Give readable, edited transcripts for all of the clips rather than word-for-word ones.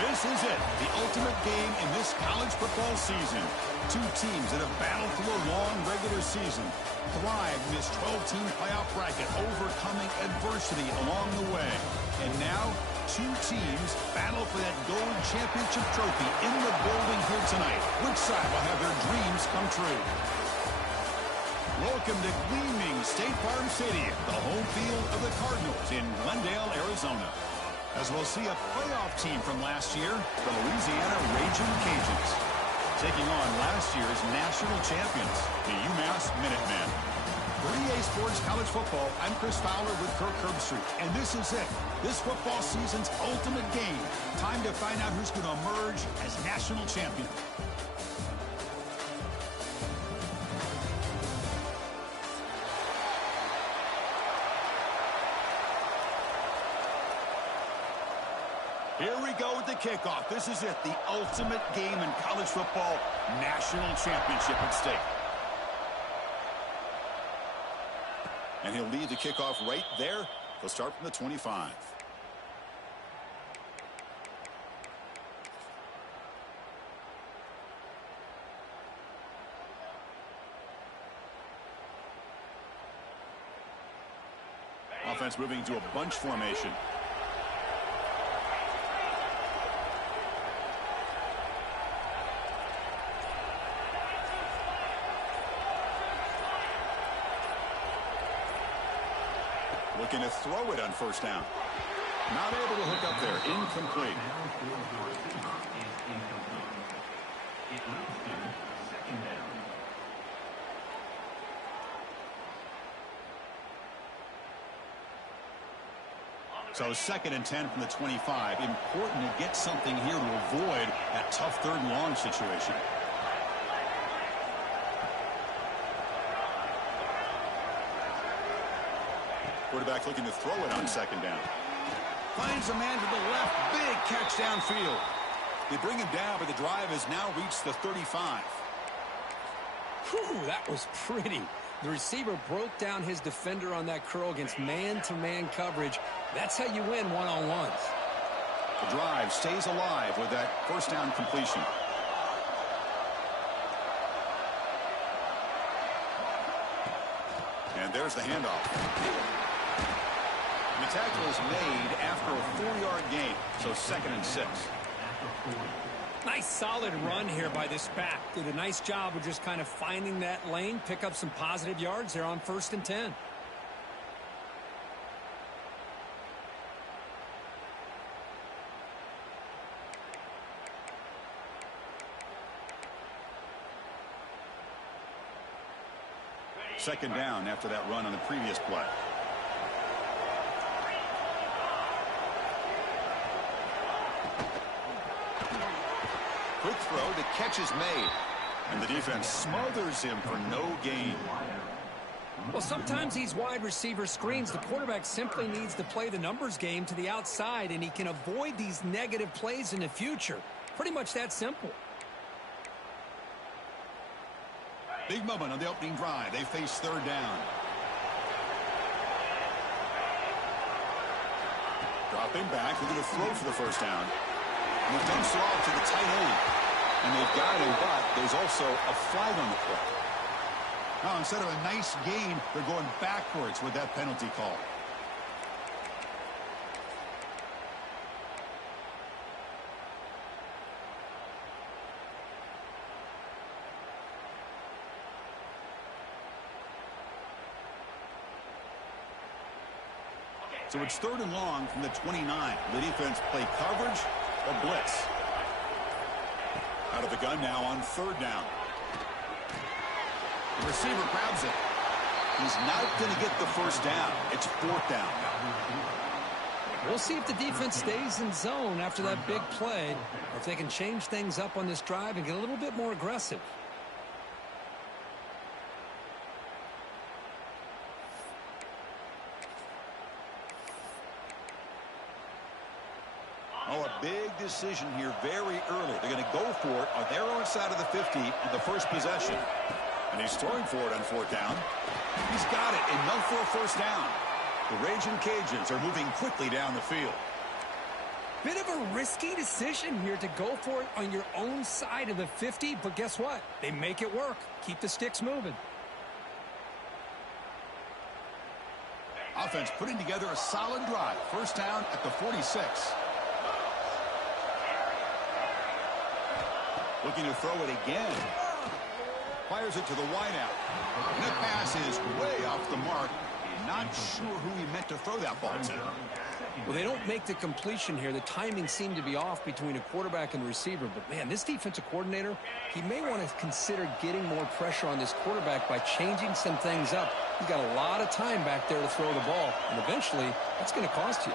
This is it, the ultimate game in this college football season. Two teams that have battled through a long regular season, thrived in this 12-team playoff bracket, overcoming adversity along the way. And now, two teams battle for that gold championship trophy in the building here tonight. Which side will have their dreams come true? Welcome to gleaming State Farm Stadium, the home field of the Cardinals in Glendale, Arizona. As we'll see a playoff team from last year, the Louisiana Raging Cajuns, taking on last year's national champions, the UMass Minutemen. For EA Sports College Football, I'm Chris Fowler with Kirk Herbstreit, and this is it. This football season's ultimate game. Time to find out who's going to emerge as national champion. Here we go with the kickoff. This is it, the ultimate game in college football, national championship at stake. And he'll lead the kickoff right there. He'll start from the 25. Offense moving to a bunch formation. Looking to throw it on first down. Not able to hook up there. Incomplete. So 2nd and 10 from the 25. Important to get something here to avoid that tough 3rd and long situation. Quarterback looking to throw it on 2nd down. Finds a man to the left. Big catch downfield. They bring him down, but the drive has now reached the 35. Whew, that was pretty. The receiver broke down his defender on that curl against man-to-man coverage. That's how you win one-on-ones. The drive stays alive with that first down completion. And there's the handoff. The tackle is made after a 4-yard gain, so 2nd and 6. Nice solid run here by this back. Did a nice job of just kind of finding that lane, pick up some positive yards there on 1st and 10. Second down after that run on the previous play. Quick throw, the catch is made. And the defense smothers him for no gain. Well, sometimes these wide receiver screens, the quarterback simply needs to play the numbers game to the outside, and he can avoid these negative plays in the future. Pretty much that simple. Big moment on the opening drive. They face 3rd down. Dropping back, looking to throw for the first down. And he dumps it off to the tight end. And they've got him, but there's also a flag on the play. Now, instead of a nice gain, they're going backwards with that penalty call. So it's 3rd and long from the 29. The defense play coverage or blitz. Out of the gun now on 3rd down. The receiver grabs it. He's not going to get the first down. It's 4th down. We'll see if the defense stays in zone after that big play, or if they can change things up on this drive and get a little bit more aggressive. Oh, a big decision here very early. They're going to go for it on their own side of the 50 on the first possession. And he's throwing for it on 4th down. He's got it. Enough for a first down. The Raging Cajuns are moving quickly down the field. Bit of a risky decision here to go for it on your own side of the 50, but guess what? They make it work. Keep the sticks moving. Offense putting together a solid drive. First down at the 46. Looking to throw it again. Fires it to the wideout. And that pass is way off the mark. Not sure who he meant to throw that ball to. Well, they don't make the completion here. The timing seemed to be off between a quarterback and the receiver. But, man, this defensive coordinator, he may want to consider getting more pressure on this quarterback by changing some things up. He's got a lot of time back there to throw the ball. And eventually, that's going to cost you.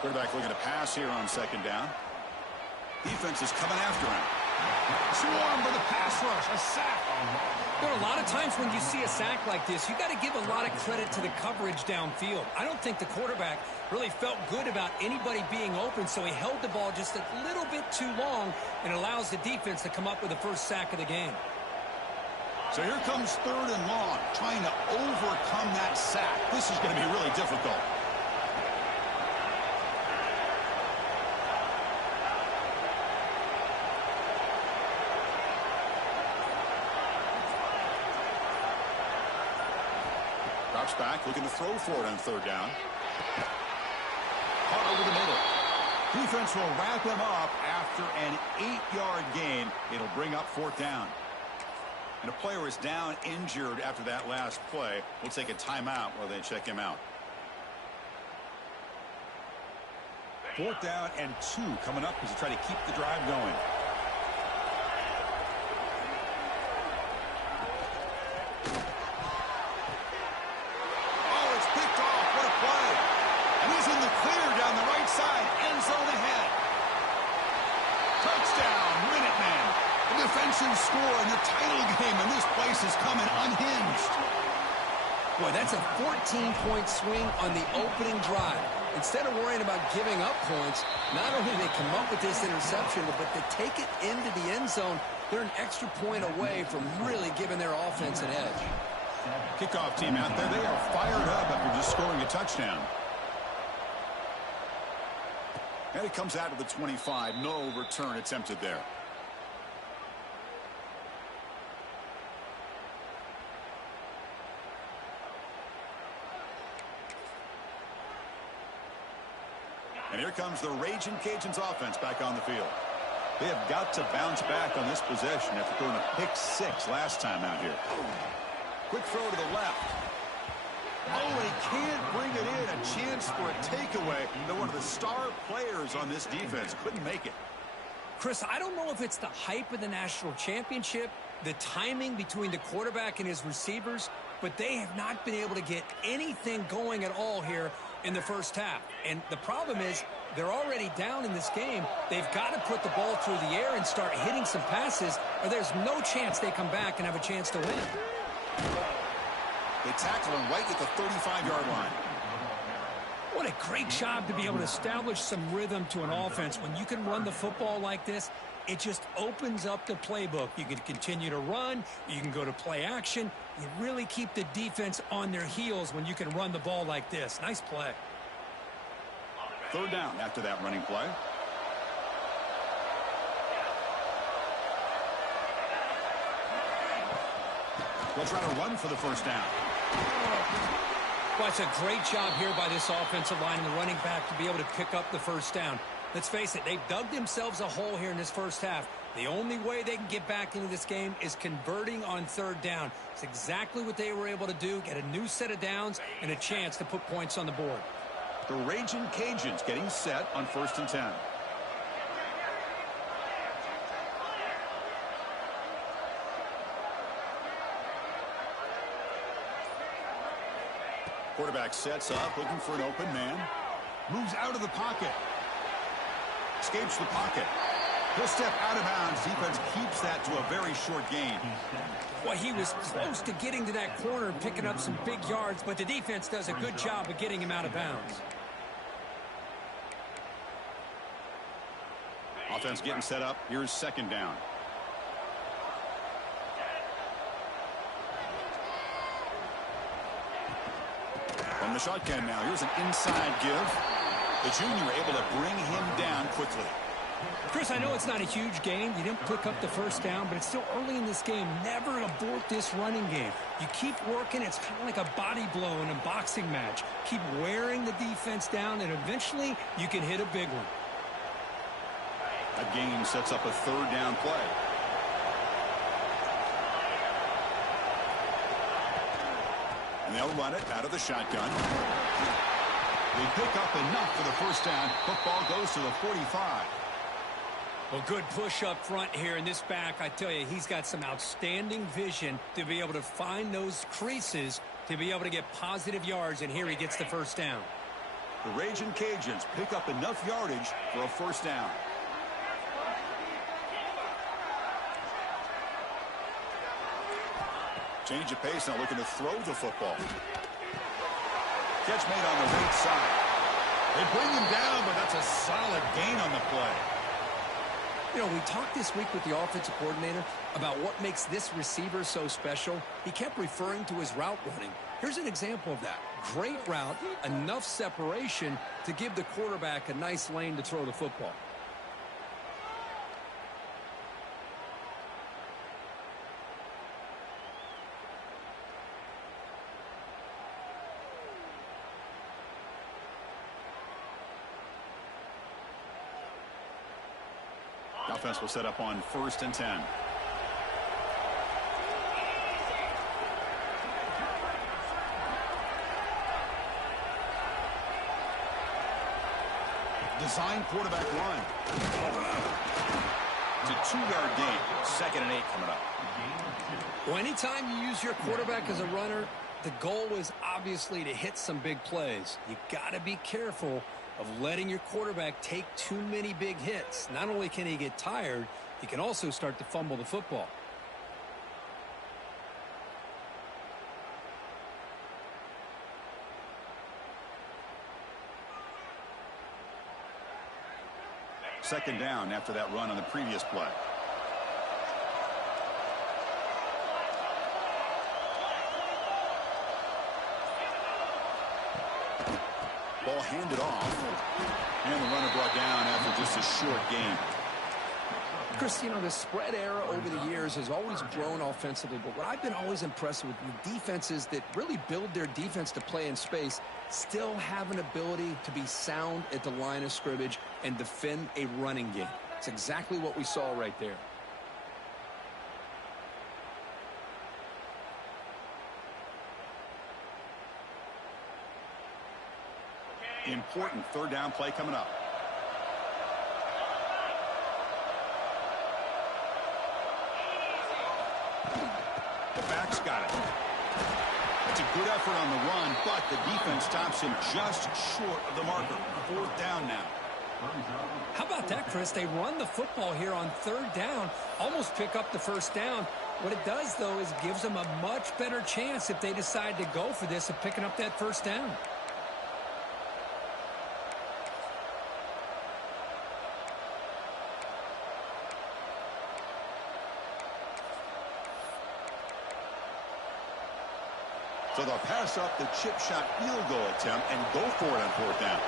Quarterback looking to pass here on second down. Defense is coming after him. Swarm for the pass rush. A sack. There are a lot of times when you see a sack like this, you got to give a lot of credit to the coverage downfield. I don't think the quarterback really felt good about anybody being open, so he held the ball just a little bit too long and allows the defense to come up with the first sack of the game. So here comes third and long, trying to overcome that sack. This is going to be really difficult. Drops back, looking to throw for it on third down. Caught over the middle. Defense will wrap him up after an 8-yard gain. It'll bring up fourth down. And a player is down injured after that last play. We'll take a timeout while they check him out. Fourth down and 2 coming up as you try to keep the drive going. Score in the title game, and this place is coming unhinged. Boy, that's a 14-point swing on the opening drive. Instead of worrying about giving up points, not only they come up with this interception, but they take it into the end zone. They're an extra point away from really giving their offense an edge. Kickoff team out there, they are fired up after just scoring a touchdown. And it comes out to the 25. No return attempted there. And here comes the Raging Cajuns offense back on the field. They have got to bounce back on this possession after throwing a pick 6 last time out here. Quick throw to the left. Oh, and he can't bring it in. A chance for a takeaway. They're one of the star players on this defense. Couldn't make it. Chris, I don't know if it's the hype of the national championship, the timing between the quarterback and his receivers, but they have not been able to get anything going at all here in the first half. And the problem is they're already down in this game. They've got to put the ball through the air and start hitting some passes, or there's no chance they come back and have a chance to win. They tackle him right at the 35-yard line. What a great job to be able to establish some rhythm to an offense. When you can run the football like this, it just opens up the playbook. You can continue to run. You can go to play action. You really keep the defense on their heels when you can run the ball like this. Nice play. Third down after that running play. They'll try to run for the first down. Well, it's a great job here by this offensive line and the running back to be able to pick up the first down. Let's face it, they've dug themselves a hole here in this first half. The only way they can get back into this game is converting on third down. It's exactly what they were able to do, get a new set of downs and a chance to put points on the board. The Raging Cajuns getting set on 1st and 10. Quarterback sets up, looking for an open man. Moves out of the pocket. Escapes the pocket. He'll step out of bounds. Defense keeps that to a very short gain. Well, he was close to getting to that corner and picking up some big yards, but the defense does a good job of getting him out of bounds. Offense getting set up. Here's second down. From the shotgun now. Here's an inside give. The junior able to bring him down. quickly. Chris, I know it's not a huge gain. You didn't pick up the first down, but it's still early in this game. Never abort this running game. You keep working. It's kind of like a body blow in a boxing match. Keep wearing the defense down, and eventually you can hit a big one. That game sets up a third down play. And they'll run it out of the shotgun. They pick up enough for the first down. Football goes to the 45. Well, good push up front here in this back. I tell you, he's got some outstanding vision to be able to find those creases, to be able to get positive yards, and here he gets the first down. The Raging Cajuns pick up enough yardage for a first down. Change of pace, now looking to throw the football. Catch made on the right side. They bring him down, but that's a solid gain on the play. You know, we talked this week with the offensive coordinator about what makes this receiver so special. He kept referring to his route running. Here's an example of that. Great route, enough separation to give the quarterback a nice lane to throw the football. Offense will set up on 1st and 10. Design quarterback run. It's a 2-yard gain. 2nd and 8 coming up. Well, anytime you use your quarterback as a runner, the goal is obviously to hit some big plays. You got to be careful of letting your quarterback take too many big hits. Not only can he get tired, he can also start to fumble the football. Second down after that run on the previous play. Ball handed off. And the runner brought down after just a short gain. Chris, you know, the spread era over the years has always grown offensively, but what I've been always impressed with defenses that really build their defense to play in space still have an ability to be sound at the line of scrimmage and defend a running game. It's exactly what we saw right there. Important third down play coming up. The back's got it. It's a good effort on the run, but the defense stops him just short of the marker. 4th down now. How about that, Chris? They run the football here on 3rd down, almost pick up the first down. What it does, though, is gives them a much better chance if they decide to go for this of picking up that first down. So they'll pass up the chip shot field goal attempt and go for it on 4th down.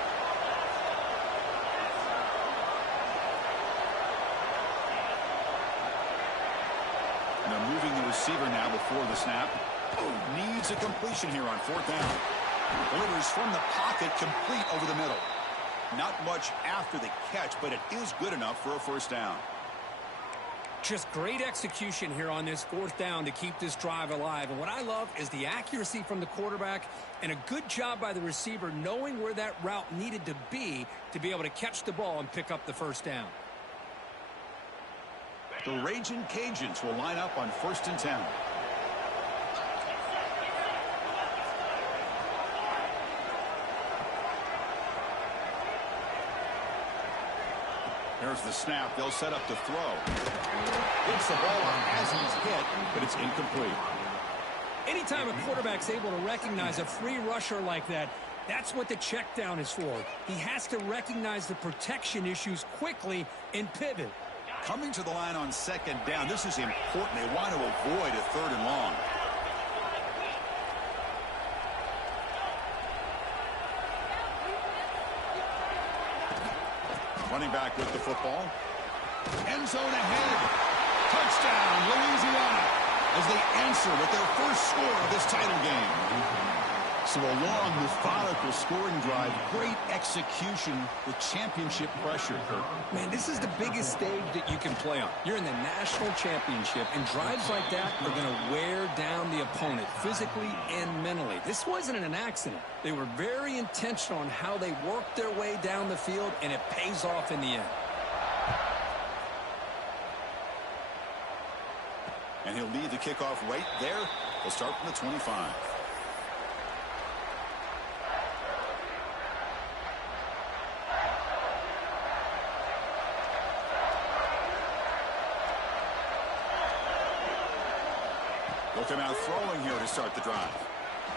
And they're moving the receiver now before the snap. Needs a completion here on 4th down. Delivers from the pocket, complete over the middle. Not much after the catch, but it is good enough for a first down. Just great execution here on this 4th down to keep this drive alive. And what I love is the accuracy from the quarterback and a good job by the receiver knowing where that route needed to be able to catch the ball and pick up the first down. The Raging Cajuns will line up on 1st and 10. There's the snap. They'll set up to throw. Gets the ball on as he's hit, but it's incomplete. Anytime a quarterback's able to recognize a free rusher like that, that's what the check down is for. He has to recognize the protection issues quickly and pivot. Coming to the line on 2nd down, this is important. They want to avoid a 3rd and long. Running back with the football. End zone ahead. Touchdown, Louisiana, as they answer with their first score of this title game. So a long, methodical scoring drive. Great execution with championship pressure, Kurt. Man, this is the biggest stage that you can play on. You're in the national championship, and drives like that are going to wear down the opponent physically and mentally. This wasn't an accident. They were very intentional on how they worked their way down the field, and it pays off in the end. And he'll lead the kickoff right there. They'll start from the 25. They'll come out throwing here to start the drive.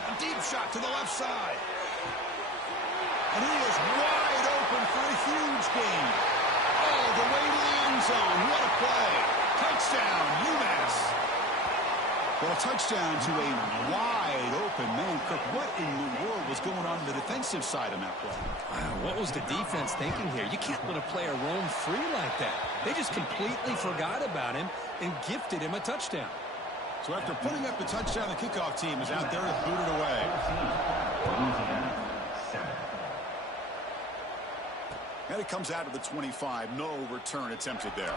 A deep shot to the left side. And he is wide open for a huge gain. All the way to the end zone. What a play. Touchdown, UMass. Well, a touchdown to a wide open man. Kirk, what in the world was going on the defensive side of that play? Wow, what was the defense thinking here? You can't let a player roam free like that. They just completely forgot about him and gifted him a touchdown. So after putting up the touchdown, the kickoff team is out there to boot it away. And it comes out of the 25. No return attempted there.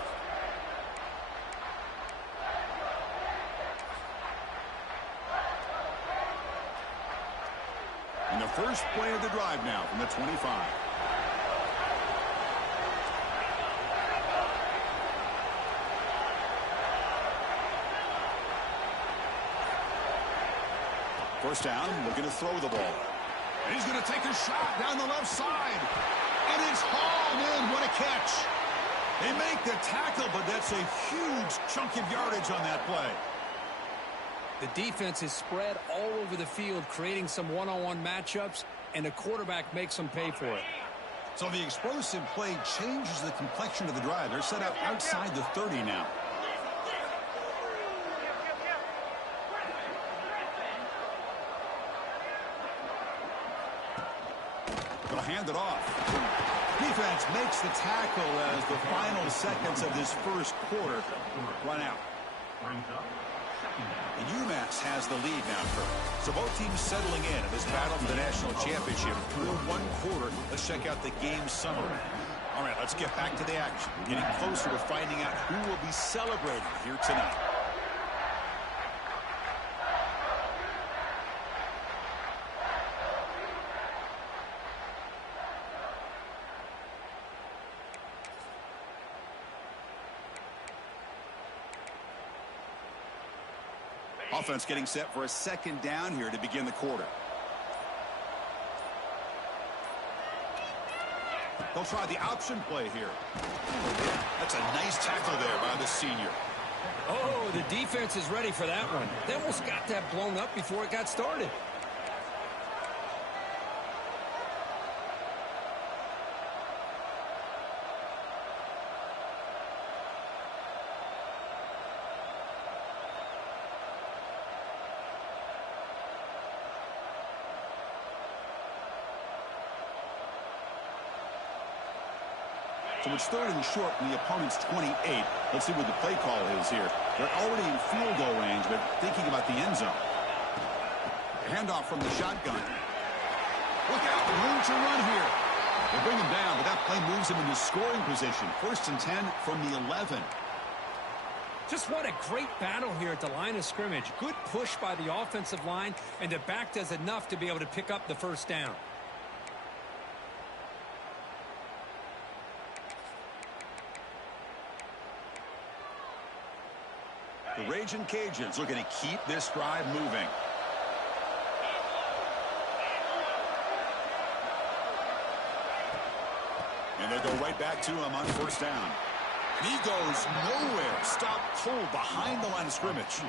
And the first play of the drive now from the 25. First down, looking to throw the ball. And he's going to take a shot down the left side. And it's hauled in. What a catch. They make the tackle, but that's a huge chunk of yardage on that play. The defense is spread all over the field, creating some one-on-one matchups, and the quarterback makes them pay for it. So the explosive play changes the complexion of the drive. They're set up outside the 30 now. They'll hand it off. Defense makes the tackle as the final seconds of this first quarter run out. And UMass has the lead now, Kurt. So both teams settling in this battle for the national championship through one quarter. Let's check out the game summary. All right, let's get back to the action. Getting closer to finding out who will be celebrating here tonight. Offense getting set for a second down here to begin the quarter. They'll try the option play here. That's a nice tackle there by the senior. Oh, the defense is ready for that one. They almost got that blown up before it got started. So it's third and short from the opponent's 28. Let's see what the play call is here. They're already in field goal range, but thinking about the end zone. Handoff from the shotgun. Look out, room to run here. They bring him down, but that play moves him into scoring position. First and 10 from the 11. Just what a great battle here at the line of scrimmage. Good push by the offensive line, and the back does enough to be able to pick up the first down. The Raging Cajuns looking to keep this drive moving. And they'll go right back to him on first down. And he goes nowhere. Stop cold behind the line of scrimmage.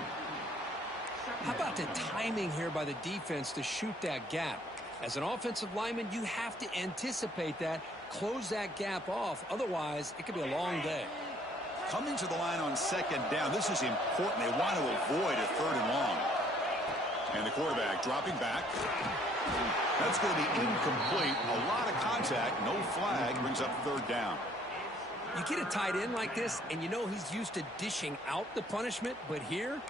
How about the timing here by the defense to shoot that gap? As an offensive lineman, you have to anticipate that, close that gap off. Otherwise, it could be a long day. Coming to the line on second down. This is important. They want to avoid a third and long. And the quarterback dropping back. That's going to be incomplete. A lot of contact. No flag. Brings up third down. You get a tight end like this, and you know he's used to dishing out the punishment, but here,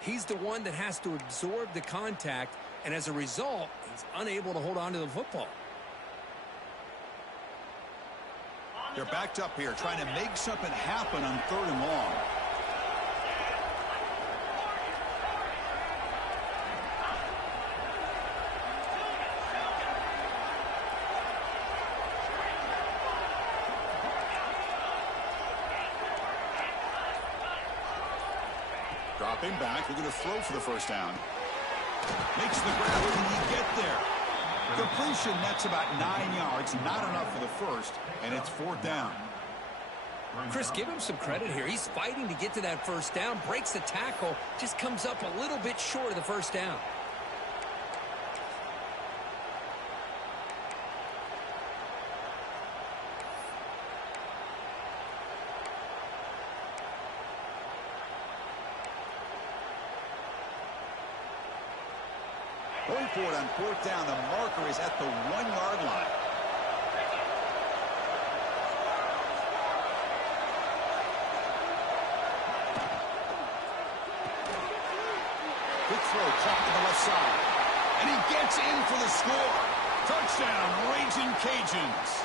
he's the one that has to absorb the contact, and as a result, he's unable to hold on to the football. They're backed up here, trying to make something happen on 3rd and long. Dropping back, looking to throw for the first down. Makes the grab. Can he get there? Completion, that's about 9 yards. Not enough for the first, and it's 4th down. Chris, give him some credit here. He's fighting to get to that first down, breaks the tackle, just comes up a little bit short of the first down. Going for it on 4th down. The marker is at the 1-yard line. Quick throw caught to the left side. And he gets in for the score. Touchdown, Raging Cajuns.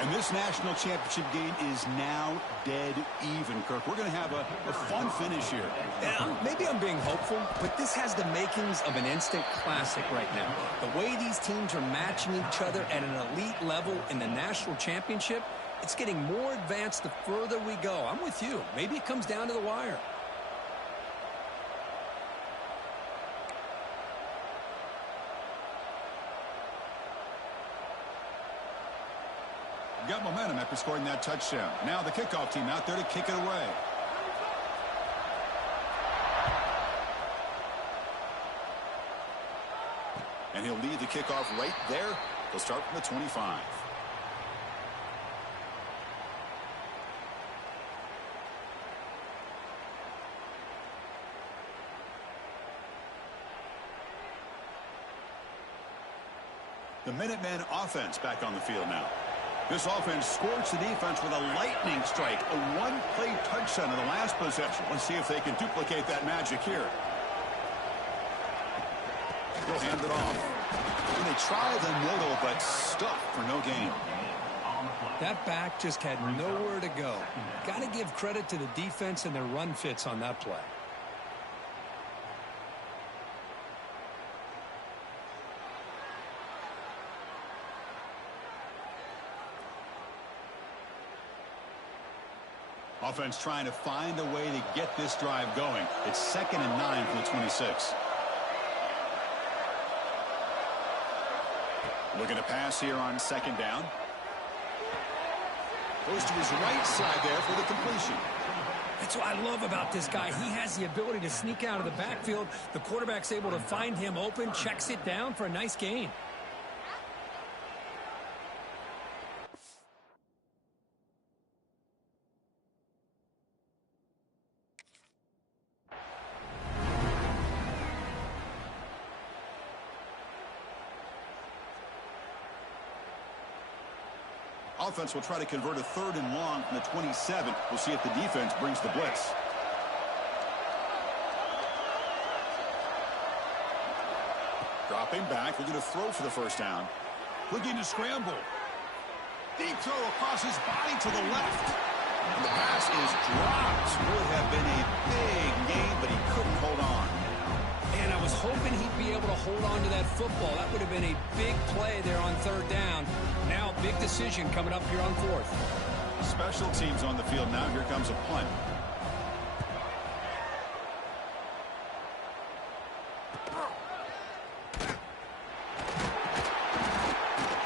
And this national championship game is now dead even, Kirk. We're going to have a fun finish here. Yeah, maybe I'm being hopeful, but this has the makings of an instant classic right now. The way these teams are matching each other at an elite level in the national championship, it's getting more advanced the further we go. I'm with you. Maybe it comes down to the wire. Got momentum after scoring that touchdown. Now the kickoff team out there to kick it away. And he'll lead the kickoff right there. He'll start from the 25. The Minutemen offense back on the field now. This offense scorched the defense with a lightning strike, a one-play touchdown in the last possession. Let's see if they can duplicate that magic here. He'll hand it off. And they try the middle, but stuffed for no gain. That back just had nowhere to go. Got to give credit to the defense and their run fits on that play. Offense trying to find a way to get this drive going. It's 2nd and 9 from the 26. Looking to pass here on 2nd down. Goes to his right side there for the completion. That's what I love about this guy. He has the ability to sneak out of the backfield. The quarterback's able to find him open, checks it down for a nice gain. Offense will try to convert a 3rd and long from the 27. We'll see if the defense brings the blitz. Dropping back, looking to throw for the first down. Looking to scramble. Deep throw across his body to the left. And the pass is dropped. Would have been a big gain, but he couldn't hold on. And I was hoping he'd be able to hold on to that football. That would have been a big play there on 3rd down. Now, big decision coming up here on 4th. Special teams on the field now. Here comes a punt.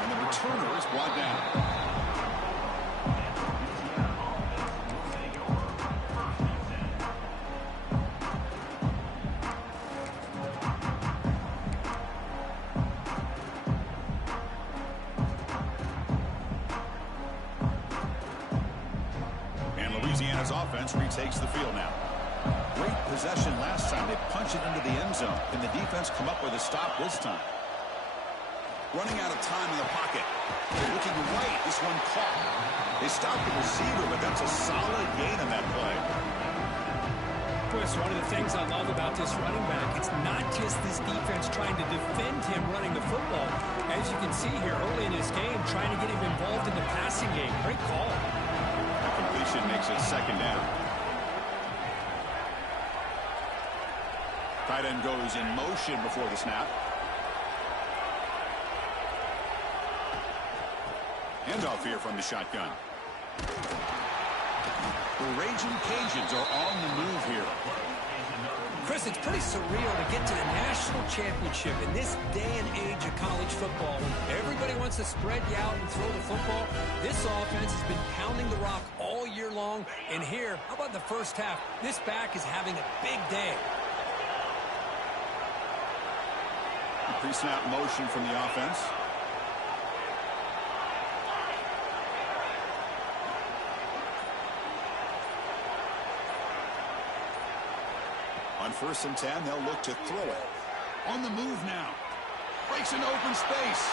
And the returner is brought down. Louisiana's offense retakes the field now. Great possession last time. They punch it into the end zone. Can the defense come up with a stop this time? Running out of time in the pocket. Looking right. This one caught. They stopped the receiver, but that's a solid gain on that play. It's one of the things I love about this running back. It's not just this defense trying to defend him running the football. As you can see here early in this game, trying to get him involved in the passing game. Great call. That completion makes it second down. Tight end goes in motion before the snap. Handoff here from the shotgun. The Raging Cajuns are on the move here. Chris, it's pretty surreal to get to the national championship in this day and age of college football. When everybody wants to spread you out and throw the football, this offense has been pounding the rock all year long. And here, how about the first half? This back is having a big day. Pre-snap motion from the offense. On 1st and 10, they'll look to throw it. On the move now. Breaks an open space.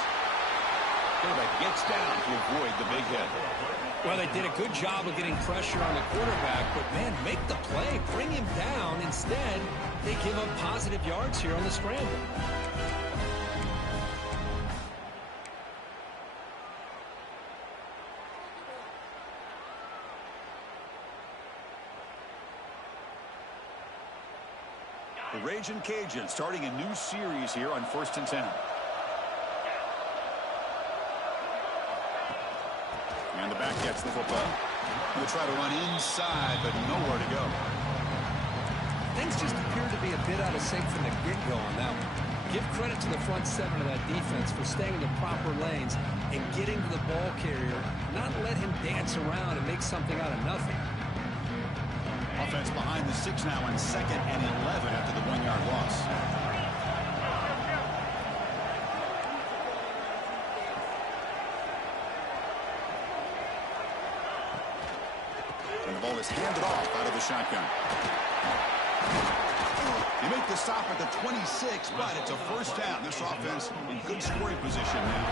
Quarterback gets down to avoid the big hit. Well, they did a good job of getting pressure on the quarterback, but, man, make the play. Bring him down. Instead, they give up positive yards here on the scramble. The Raging Cajuns starting a new series here on 1st and 10. And the back gets the football. He'll try to run inside, but nowhere to go. Things just appear to be a bit out of sync from the get-go on that one. Give credit to the front seven of that defense for staying in the proper lanes and getting to the ball carrier, not let him dance around and make something out of nothing. Offense behind the 6 now on 2nd and 11 after the 1-yard loss. And the ball is handed off out of the shotgun. They make the stop at the 26, but it's a first down. This offense in good scoring position now.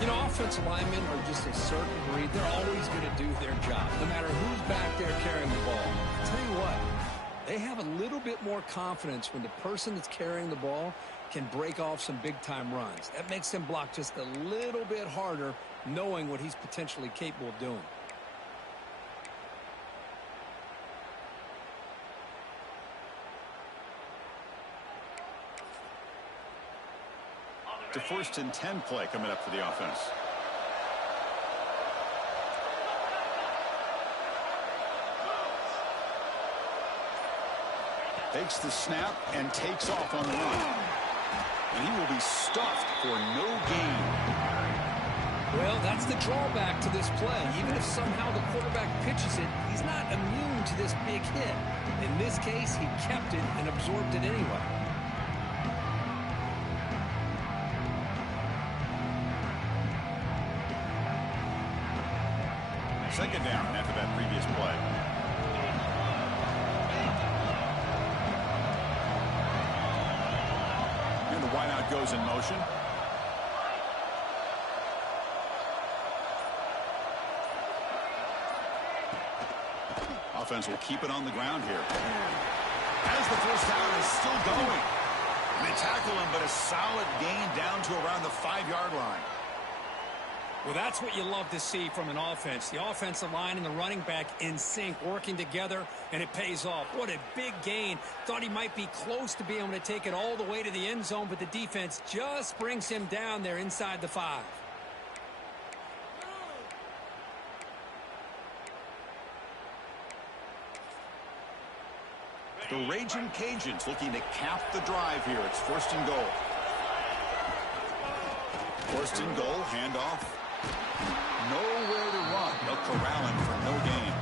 You know, offensive linemen are just a certain breed. They're always going to do their job, no matter who's back there carrying the ball. I'll tell you what, they have a little bit more confidence when the person that's carrying the ball can break off some big-time runs. That makes them block just a little bit harder, knowing what he's potentially capable of doing. To 1st and 10 play coming up for the offense. Takes the snap and takes off on the run. And he will be stuffed for no gain. Well, that's the drawback to this play. Even if somehow the quarterback pitches it, he's not immune to this big hit. In this case, he kept it and absorbed it anyway. Second down after that previous play. And the wideout goes in motion. Offense will keep it on the ground here. As the first down is still going. They tackle him, but a solid gain down to around the 5-yard line. Well, that's what you love to see from an offense. The offensive line and the running back in sync, working together, and it pays off. What a big gain. Thought he might be close to being able to take it all the way to the end zone, but the defense just brings him down there inside the 5. The Raging Cajuns looking to cap the drive here. It's 1st and goal. 1st and goal, handoff. Nowhere to run. They'll corral him for no gain.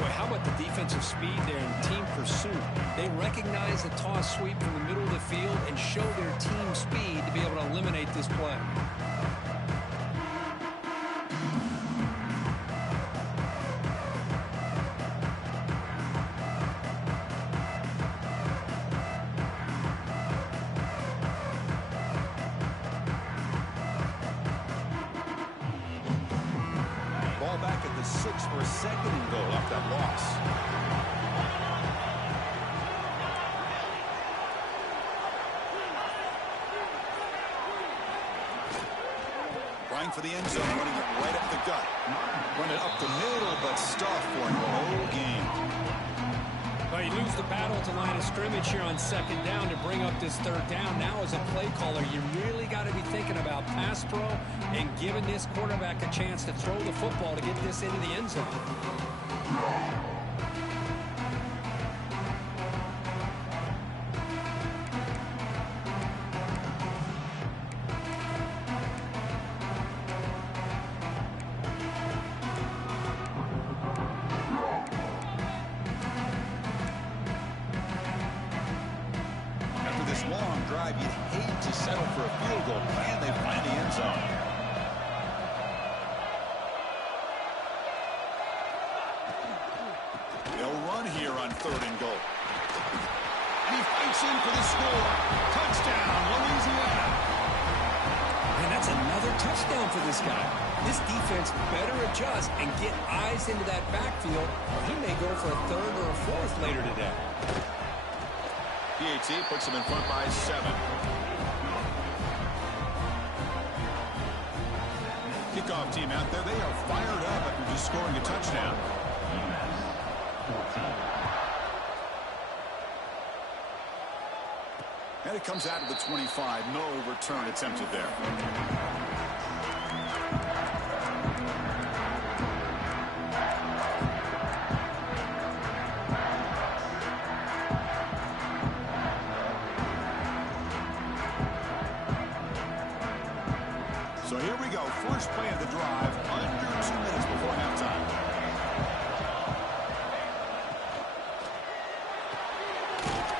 Boy, how about the defensive speed there in team pursuit? They recognize the toss sweep from the middle of the field and show their team speed to be able to eliminate this play. 6 for a second and goal after that loss. Trying for the end zone, running it right up the gut. Run it up the middle, but stuffed for no gain. Well, you lose the battle to line of scrimmage here on second down to bring up this third down. Now, as a play caller, you really got to be thinking about pass pro and giving this quarterback a chance to throw the football to get this into the end zone. Long drive, you'd hate to settle for a field goal, and they find the end zone. They'll run here on 3rd and goal. And he fights in for the score. Touchdown, Louisiana. And that's another touchdown for this guy. This defense better adjust and get eyes into that backfield, or he may go for a 3rd or a 4th later today. PAT puts them in front by 7. Kickoff team out there. They are fired up after just scoring a touchdown. And it comes out of the 25. No return attempted there. So here we go. First play of the drive. Under 2 minutes before halftime.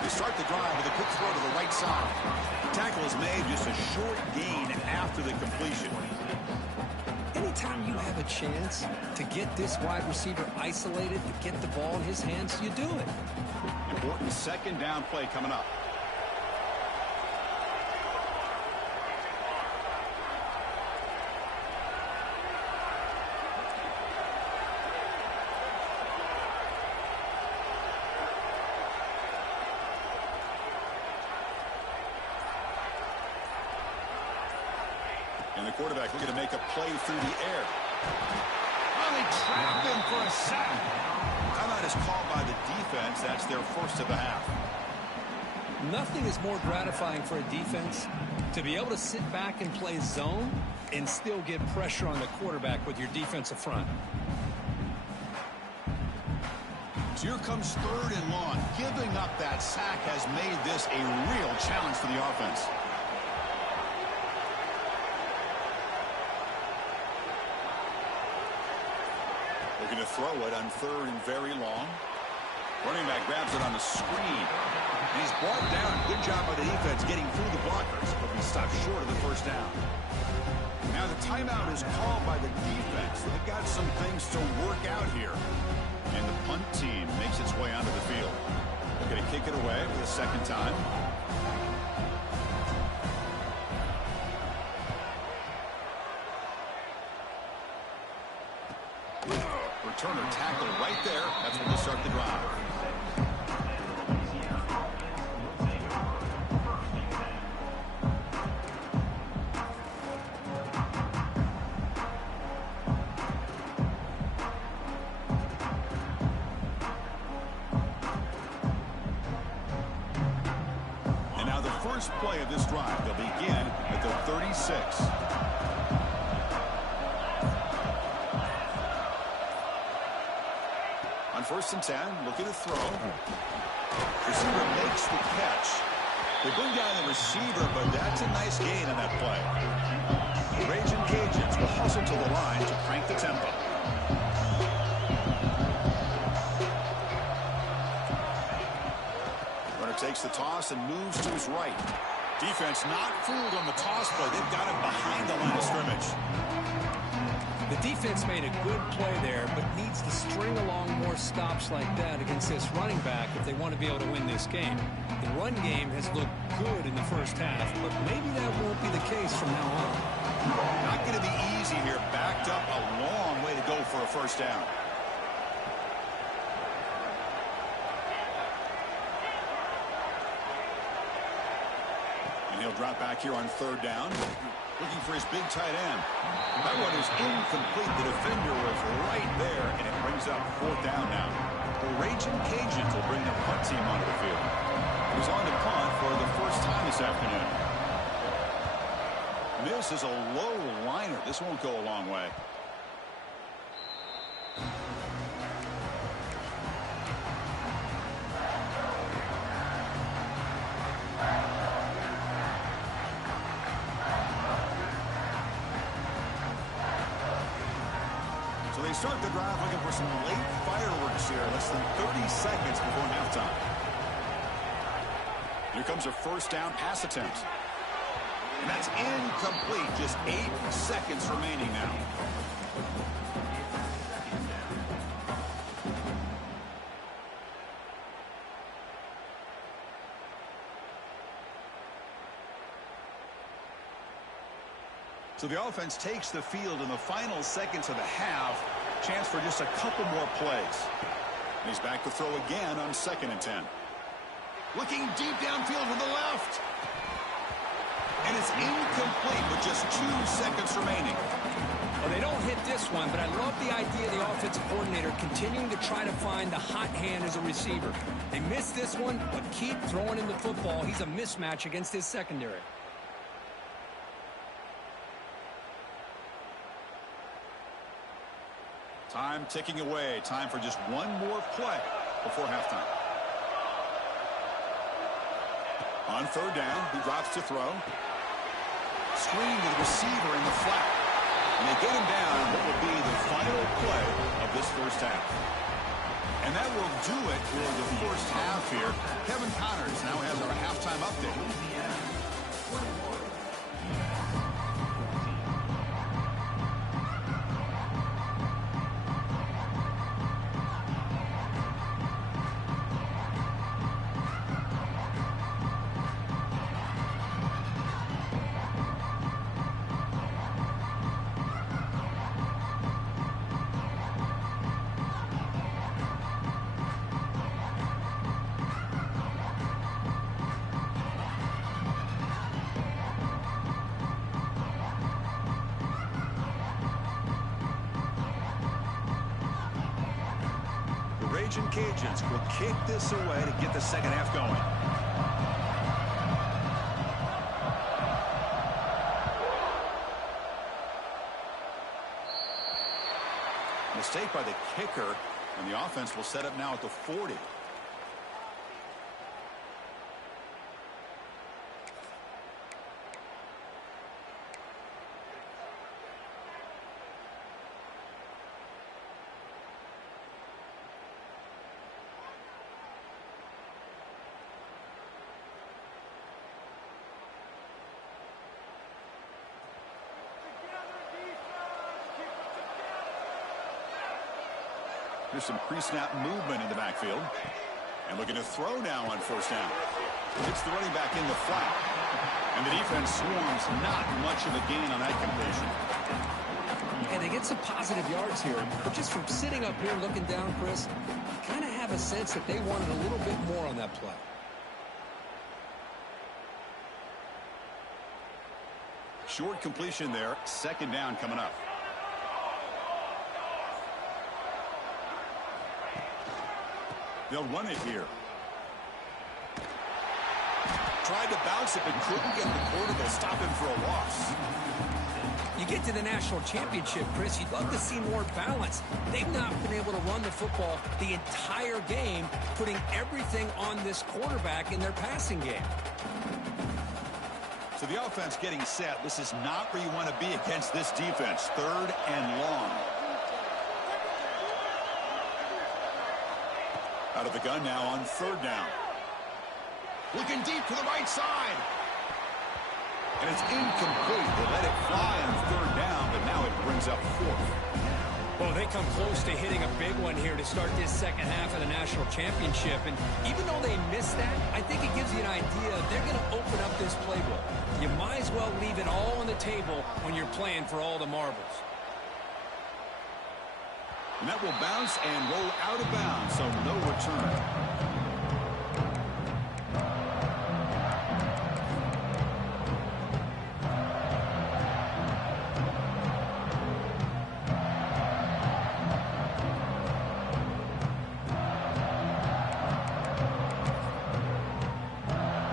They start the drive with a quick throw to the right side. The tackle is made, just a short gain after the completion. Anytime you have a chance to get this wide receiver isolated, to get the ball in his hands, you do it. Important second down play coming up. And the quarterback looking to make a play through the air. Well, they trapped him for a sack. Timeout is called by the defense. That's their first of the half. Nothing is more gratifying for a defense to be able to sit back and play zone and still get pressure on the quarterback with your defensive front. So here comes 3rd and long. Giving up that sack has made this a real challenge for the offense. Looking to throw it on 3rd and very long. Running back grabs it on the screen. And he's brought down. Good job by the defense getting through the blockers, but we stopped short of the first down. Now the timeout is called by the defense. They've got some things to work out here. And the punt team makes its way onto the field. They're going to kick it away for the second time. Returner tackle right there. That's when they start the drive. And now the first play of this drive. They'll begin at the 36. On 1st and 10, looking to throw. Receiver makes the catch. They bring down the receiver, but that's a nice gain on that play. The Raging Cajuns will hustle to the line to crank the tempo. Runner takes the toss and moves to his right. Defense not fooled on the toss play. They've got him behind the line of scrimmage. The defense made a good play there, but needs to string along more stops like that against this running back if they want to be able to win this game. The run game has looked good in the first half, but maybe that won't be the case from now on. Not going to be easy here. Backed up a long way to go for a first down. And he'll drop back here on third down, looking for his big tight end. That one is incomplete. The defender was right there, and it brings up fourth down now. The Raging Cajuns will bring the punt team onto the field. Who's on to punt for the first time this afternoon. This is a low liner. This won't go a long way. So they start the drive looking for some late fireworks here. Less than 30 seconds before halftime. Here comes a first down pass attempt. And that's incomplete. Just 8 seconds remaining now. So the offense takes the field in the final seconds of the half. Chance for just a couple more plays. And he's back to throw again on 2nd and 10. Looking deep downfield to the left. And it's incomplete with just 2 seconds remaining. Well, they don't hit this one, but I love the idea of the offensive coordinator continuing to try to find the hot hand as a receiver. They missed this one, but keep throwing him the football. He's a mismatch against his secondary. Time ticking away. Time for just one more play before halftime. On third down, he drops to throw. Screen to the receiver in the flat. And they get him down on what will be the final play of this first half. And that will do it for the first half here. Kevin Connors now has our halftime update. Raging Cajuns will kick this away to get the second half going. Mistake by the kicker, and the offense will set up now at the 40. There's some pre-snap movement in the backfield. And looking to throw now on first down. It's the running back in the flat. And the defense swarms not much of a gain on that completion. And they get some positive yards here. But just from sitting up here looking down, Chris, you kind of have a sense that they wanted a little bit more on that play. Short completion there. Second down coming up. They'll run it here. Tried to bounce it, but couldn't get the quarter. They'll stop him for a loss. You get to the national championship, Chris, you'd love to see more balance. They've not been able to run the football the entire game, putting everything on this quarterback in their passing game. So the offense getting set. This is not where you want to be against this defense. Third and long. Out of the gun now on third down. Looking deep to the right side. And it's incomplete. They let it fly on third down, but now it brings up fourth. Well, they come close to hitting a big one here to start this second half of the national championship. And even though they missed that, I think it gives you an idea they're going to open up this playbook. You might as well leave it all on the table when you're playing for all the marbles. And that will bounce and roll out of bounds, so no return.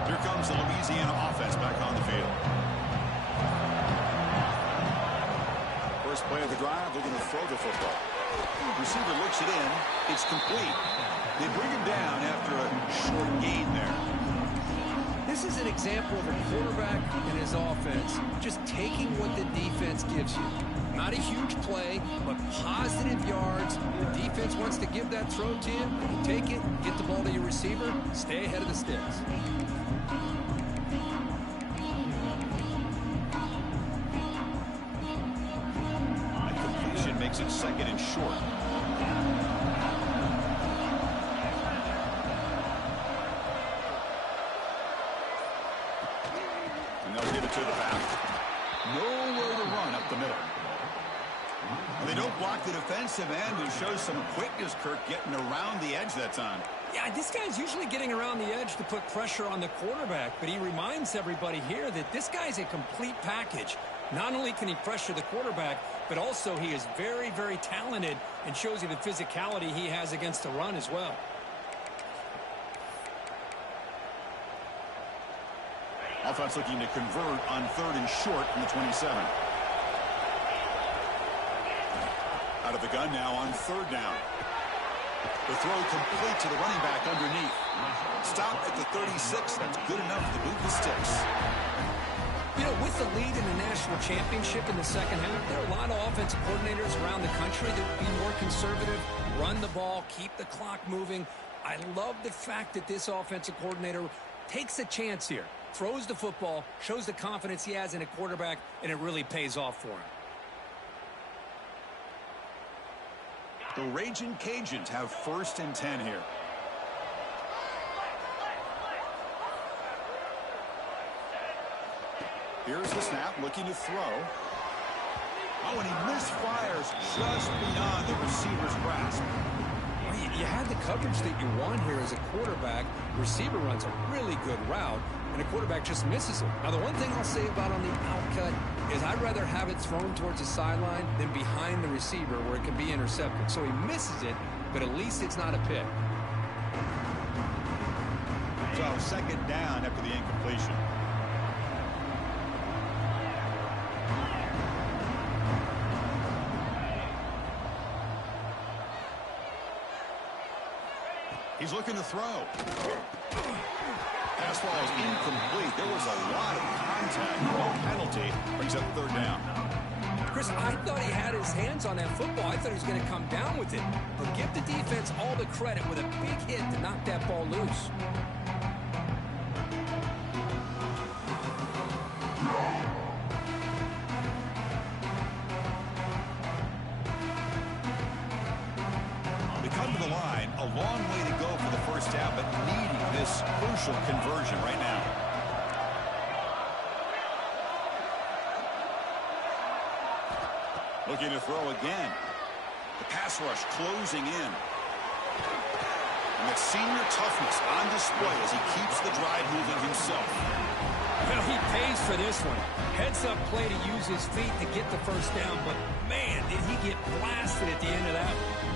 Here comes the Louisiana offense back on the field. First play of the drive, they're going to throw the football. Receiver looks it in. It's complete. They bring him down after a short gain there. This is an example of a quarterback and his offense just taking what the defense gives you. Not a huge play, but positive yards. The defense wants to give that throw to you. You take it, get the ball to your receiver, stay ahead of the sticks. That completion makes it second and short. And they'll give it to the back. Nowhere to run up the middle. They don't block the defensive end and shows some quickness, Kirk, getting around the edge that time. Yeah, this guy's usually getting around the edge to put pressure on the quarterback, but he reminds everybody here that this guy's a complete package. Not only can he pressure the quarterback, but also he is very, very talented and shows you the physicality he has against the run as well. Offense looking to convert on third and short from the 27. Out of the gun now on third down. The throw complete to the running back underneath. Stop at the 36. That's good enough to boot the sticks. You know, with the lead in the national championship in the second half, there are a lot of offensive coordinators around the country that would be more conservative, run the ball, keep the clock moving. I love the fact that this offensive coordinator takes a chance here, throws the football, shows the confidence he has in a quarterback, and it really pays off for him. The Raging Cajuns have first and 10 here. Here's the snap, looking to throw. Oh, and he misfires just beyond the receiver's grasp. Well, you had the coverage that you want here as a quarterback. Receiver runs a really good route, and the quarterback just misses it. Now, the one thing I'll say about on the outcut is I'd rather have it thrown towards the sideline than behind the receiver where it can be intercepted. So he misses it, but at least it's not a pick. So second down after the incompletion. He's looking to throw. Pass ball is incomplete. There was a lot of contact. No penalty. Brings up third down. Chris, I thought he had his hands on that football. I thought he was going to come down with it. But give the defense all the credit with a big hit to knock that ball loose. They come to the line. A long way to go for the first down, but needing this crucial conversion right now. Looking to throw again. The pass rush closing in. And that senior toughness on display as he keeps the drive moving himself. Well, he pays for this one. Heads-up play to use his feet to get the first down, but man, did he get blasted at the end of that one.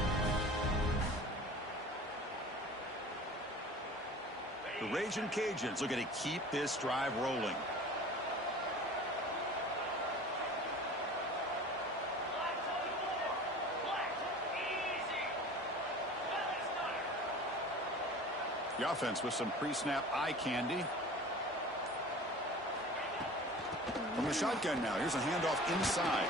The Raging Cajuns looking to keep this drive rolling. The offense with some pre-snap eye candy. From the shotgun now, here's a handoff inside.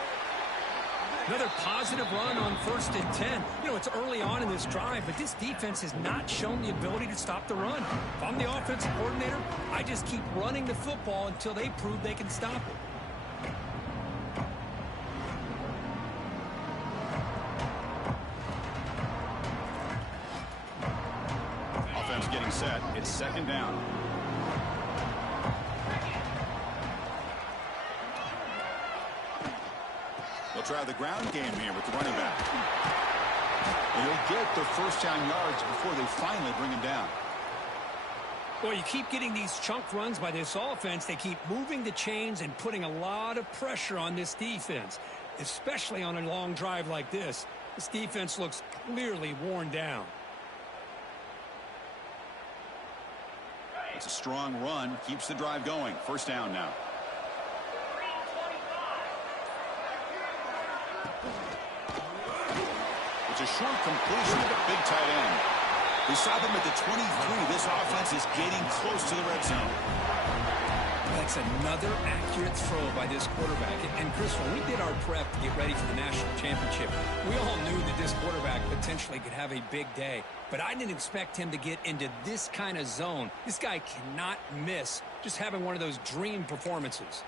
Another positive run on first and 10. You know, it's early on in this drive, but this defense has not shown the ability to stop the run. If I'm the offensive coordinator, I just keep running the football until they prove they can stop it. Offense getting set. It's second down. They'll try the ground game here with the running back. get their first down yards before they finally bring him down. Well, you keep getting these chunk runs by this offense. They keep moving the chains and putting a lot of pressure on this defense, especially on a long drive like this. This defense looks clearly worn down. It's a strong run, keeps the drive going. First down now. It's a short completion to the big tight end. We saw them at the 23. This offense is getting close to the red zone. That's another accurate throw by this quarterback. And Chris, when we did our prep to get ready for the national championship, we all knew that this quarterback potentially could have a big day. But I didn't expect him to get into this kind of zone. This guy cannot miss just having one of those dream performances.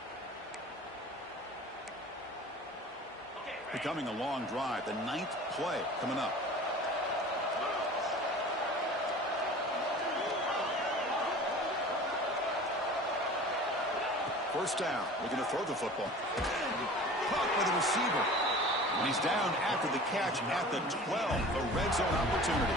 Becoming a long drive, the 9th play coming up. First down, looking to throw the football. Caught by the receiver. And he's down after the catch at the 12, a red zone opportunity.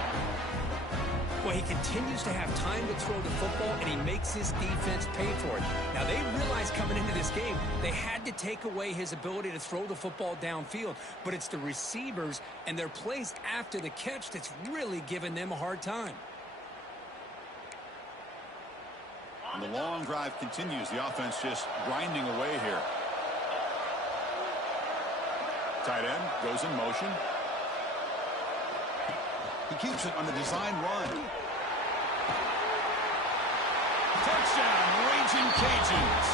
Well, he continues to have time to throw the football, and he makes his defense pay for it. Now, they realized coming into this game, they had to take away his ability to throw the football downfield. But it's the receivers and their plays after the catch that's really giving them a hard time. And the long drive continues. The offense just grinding away here. Tight end goes in motion. He keeps it on the design run. Touchdown, Raging Cajuns.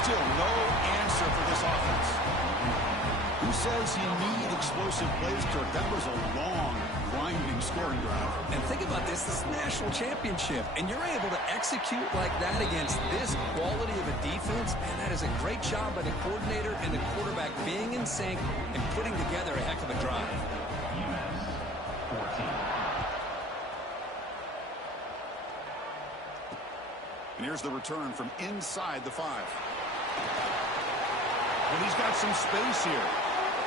Still no answer for this offense. Who says you need explosive plays, Kirk? That was a long, grinding scoring drive. And think about this. This is a national championship, and you're able to execute like that against this quality of a defense, and that is a great job by the coordinator and the quarterback being in sync and putting together a heck of a drive. And here's the return from inside the 5. And he's got some space here.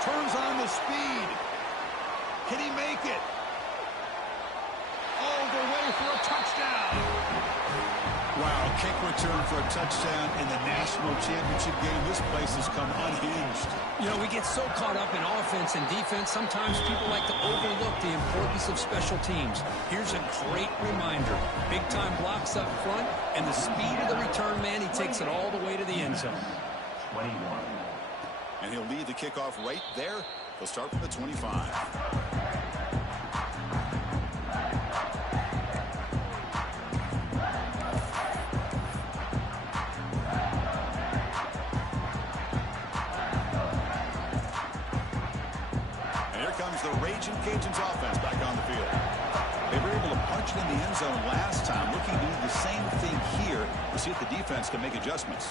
Turns on the speed. Can he make it? All the way for a touchdown. Wow, kick return for a touchdown in the national championship game. This place has come unhinged. You know, we get so caught up in offense and defense, sometimes people like to overlook the importance of special teams. Here's a great reminder. Big-time blocks up front, and the speed of the return man, he takes it all the way to the end zone. 21. And he'll lead the kickoff right there. He'll start from the 25. The Raging Cajuns offense back on the field. They were able to punch it in the end zone last time. Looking to do the same thing here to see if the defense can make adjustments.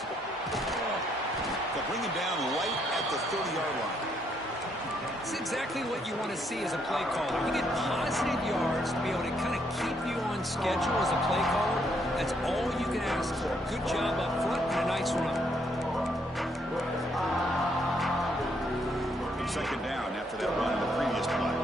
They'll bring him down right at the 30-yard line. It's exactly what you want to see as a play caller. You get positive yards to be able to kind of keep you on schedule as a play caller. That's all you can ask for. Good job up front and a nice run. Second down after that run in the previous play.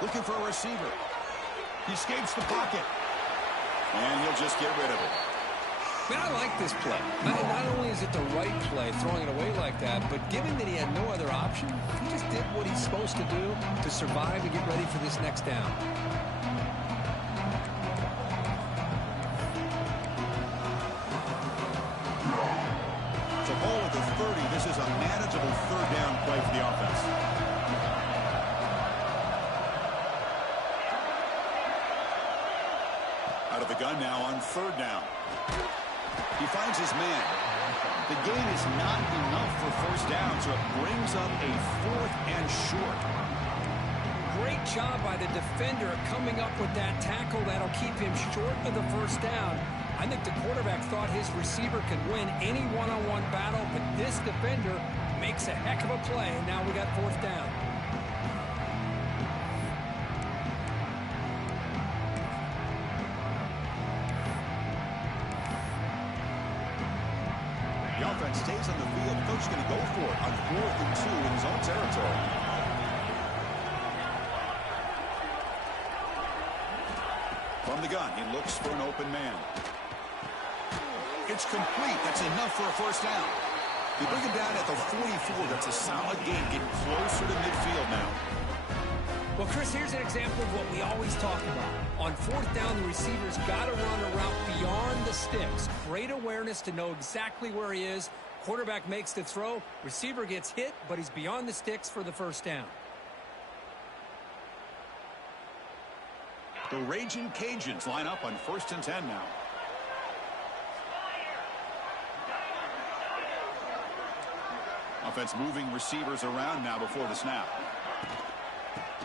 Looking for a receiver. He escapes the pocket. And he'll just get rid of it. Man, I like this play. Not only is it the right play, throwing it away like that, but given that he had no other option, he just did what he's supposed to do to survive and get ready for this next down. It's a ball at the 30. This is a manageable third down play for the offense. Out of the gun now on third down. He finds his man. The gain is not enough for first down, so it brings up a 4th and short. Great job by the defender coming up with that tackle that'll keep him short of the first down. I think the quarterback thought his receiver could win any one-on-one battle, but this defender makes a heck of a play, and now we got 4th down. offense stays on the field, the coach is going to go for it on 4th and 2 in his own territory. From the gun, he looks for an open man. It's complete. That's enough for a first down. They bring him down at the 44. That's a solid gain, getting closer to midfield now. Well, Chris, here's an example of what we always talk about. On 4th down, the receiver's got to run a route beyond the sticks. Great awareness to know exactly where he is. Quarterback makes the throw. Receiver gets hit, but he's beyond the sticks for the first down. The Raging Cajuns line up on 1st and 10 now. Offense moving receivers around now before the snap.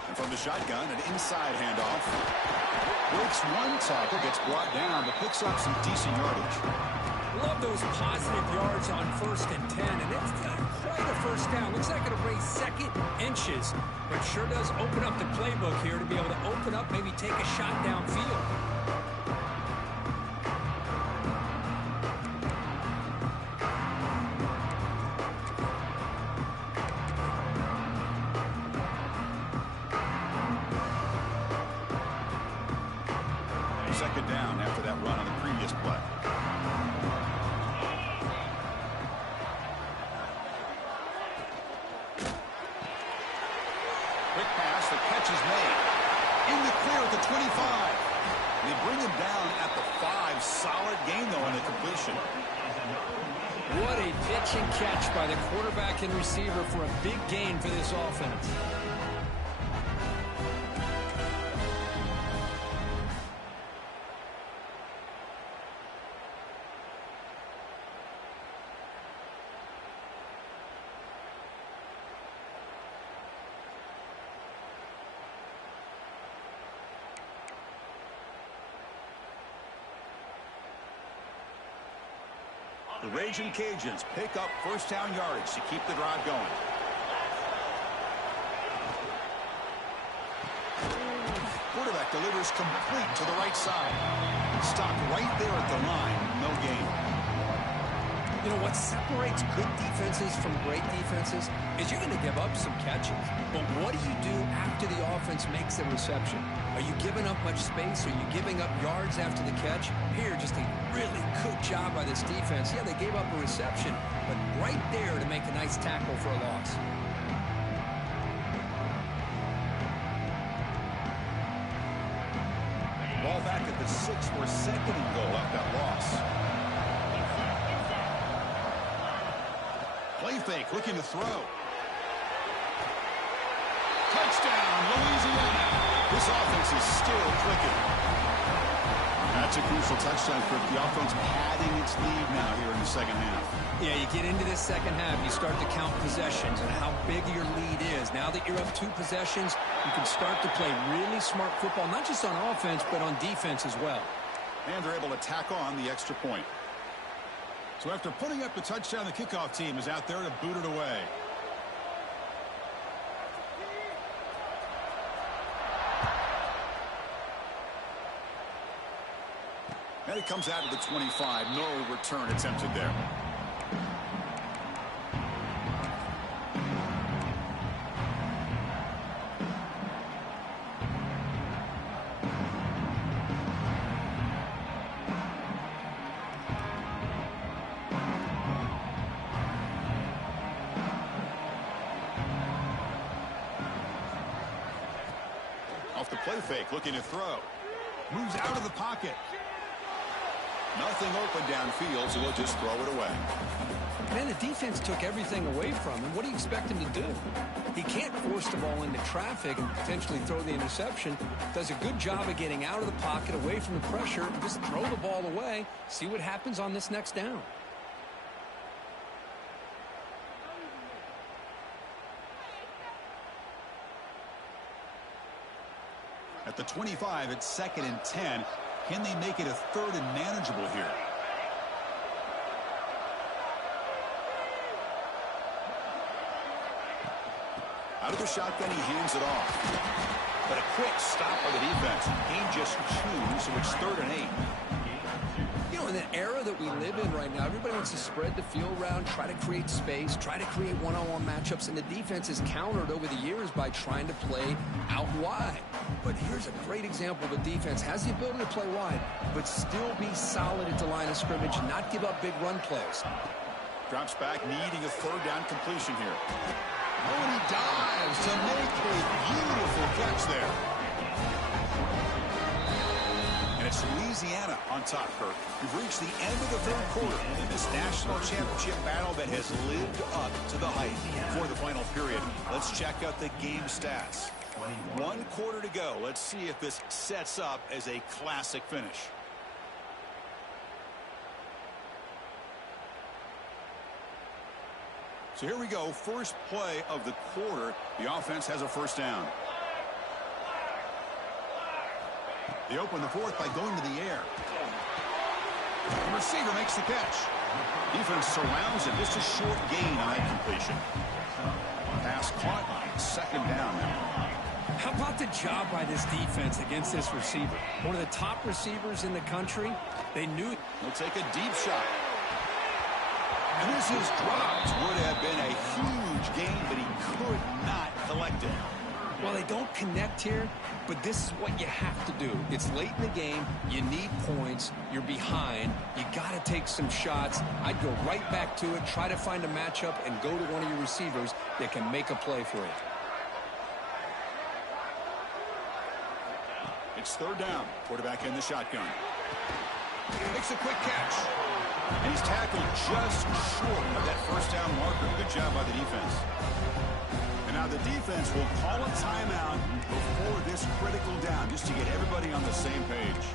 And from the shotgun, an inside handoff. Breaks one tackle, gets brought down, but picks up some decent yardage. Love those positive yards on 1st and 10, and it's quite a first down. Looks like it'll bring second inches, but sure does open up the playbook here to be able to open up, maybe take a shot downfield. Second down after that run on the previous play. Quick pass, the catch is made. In the clear at the 25. They bring him down at the 5. Solid gain, though, on the completion. What a pitch and catch by the quarterback and receiver for a big gain for this offense. The Raging Cajuns pick up first down yardage to keep the drive going. Quarterback delivers complete to the right side. Stopped right there at the line. No gain. You know, what separates good defenses from great defenses is you're going to give up some catches. But what do you do after the offense makes the reception? Are you giving up much space? Are you giving up yards after the catch? Here, just a really good job by this defense. Yeah, they gave up a reception, but right there to make a nice tackle for a loss. Ball back at the 6 for second and goal after that loss. Play fake, looking to throw. Touchdown, Louisiana. This offense is still clicking. That's a crucial touchdown for the offense, padding its lead now here in the second half. Yeah, you get into this second half, you start to count possessions and how big your lead is. Now that you're up 2 possessions, you can start to play really smart football, not just on offense, but on defense as well. And they're able to tack on the extra point. So after putting up the touchdown, the kickoff team is out there to boot it away. And it comes out to the 25. No return attempted there. Off the play fake, looking to throw. Moves out of the pocket. Nothing open downfield, so he'll just throw it away. Man, the defense took everything away from him. What do you expect him to do? He can't force the ball into traffic and potentially throw the interception. Does a good job of getting out of the pocket, away from the pressure, just throw the ball away, see what happens on this next down. At the 25, it's second and 10. Can they make it a third and manageable here? Out of the shotgun, he hands it off. But a quick stop by the defense. Gain just 2, so it's third and 8. You know, in an era that we live in right now. Everybody wants to spread the field around, try to create space, try to create one-on-one matchups, and the defense is countered over the years by trying to play out wide. But here's a great example of a defense has the ability to play wide, but still be solid at the line of scrimmage, not give up big run plays. Drops back, needing a third down completion here. Oh, and he dives to make a beautiful catch there. And it's Louisiana on top, Kirk. We've reached the end of the third quarter in this national championship battle that has lived up to the hype. For the final period, let's check out the game stats. 1 quarter to go. Let's see if this sets up as a classic finish. So here we go. First play of the quarter. The offense has a first down. They open the fourth by going to the air. The receiver makes the catch. Defense surrounds him. Just a short gain on that completion. Pass caught. Second down now. How about the job by this defense against this receiver? One of the top receivers in the country. They knew. They'll take a deep shot. And this is dropped. Would have been a huge gain, but he could not collect it. Well, they don't connect here, but this is what you have to do. It's late in the game. You need points. You're behind. You got to take some shots. I'd go right back to it, try to find a matchup, and go to one of your receivers that can make a play for you. It's third down. Quarterback in the shotgun. Makes a quick catch. And he's tackled just short of that first down marker. Good job by the defense. And now the defense will call a timeout before this critical down, just to get everybody on the same page.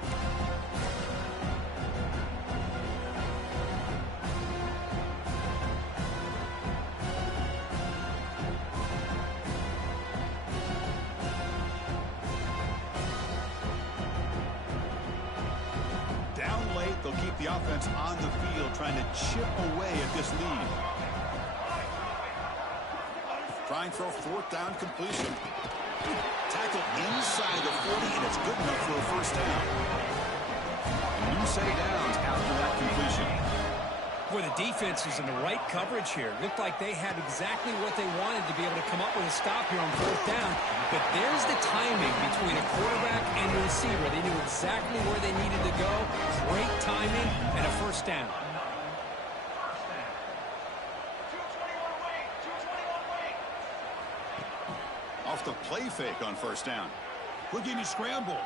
They'll keep the offense on the field, trying to chip away at this lead. Trying for a fourth down completion. Tackle inside the 40, and it's good enough for a first down. A new set of downs after that completion. Boy, the defense is in the right coverage here. Looked like they had exactly what they wanted to be able to come up with a stop here on fourth down. But there's the timing between a quarterback and a receiver. They knew exactly where they needed to go. Great timing and a first down. Off the play fake on first down. Houdini scramble.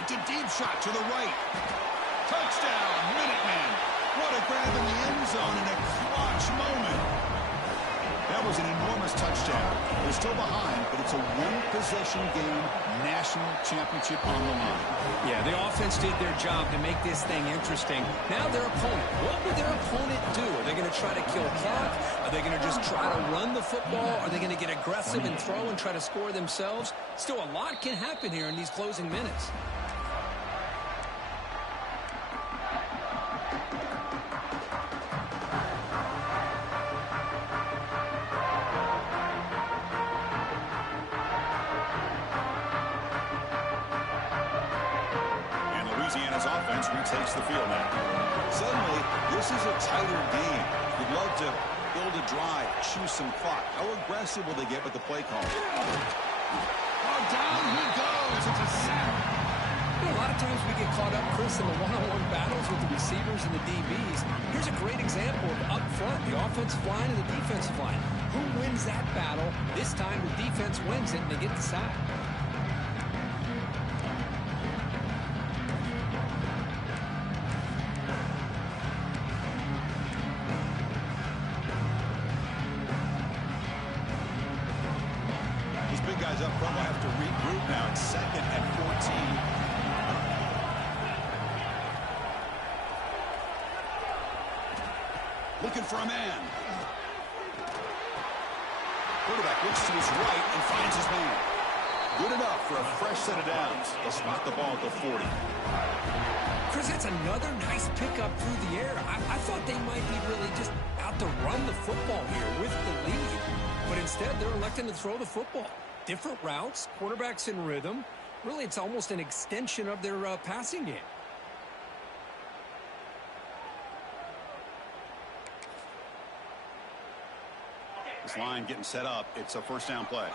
It's a deep shot to the right. Touchdown, Minuteman. What a grab in the end zone in a clutch moment. That was an enormous touchdown. They're still behind, but it's a one-possession game, national championship on the line. Yeah, the offense did their job to make this thing interesting. Now their opponent. What would their opponent do? Are they going to try to kill clock? Are they going to just try to run the football? Are they going to get aggressive and throw and try to score themselves? Still, a lot can happen here in these closing minutes. Louisiana's offense retakes the field now. Suddenly, this is a tighter game. You'd love to build a drive, choose some clock. How aggressive will they get with the play call? Oh, down he goes. It's a sack. You know, a lot of times we get caught up, Chris, in the one-on-one battles with the receivers and the DBs. Here's a great example of up front, the offensive line and the defensive line. Who wins that battle? This time the defense wins it and they get the sack. Guys up front will have to regroup now. It's second and 14. Looking for a man. Quarterback looks to his right and finds his man. Good enough for a fresh set of downs. They'll spot the ball at the 40. Chris, that's another nice pickup through the air. I thought they might be really just out to run the football here with the lead. But instead, they're electing to throw the football. Different routes, quarterbacks in rhythm. Really, it's almost an extension of their passing game. Offense line getting set up. It's a first down play.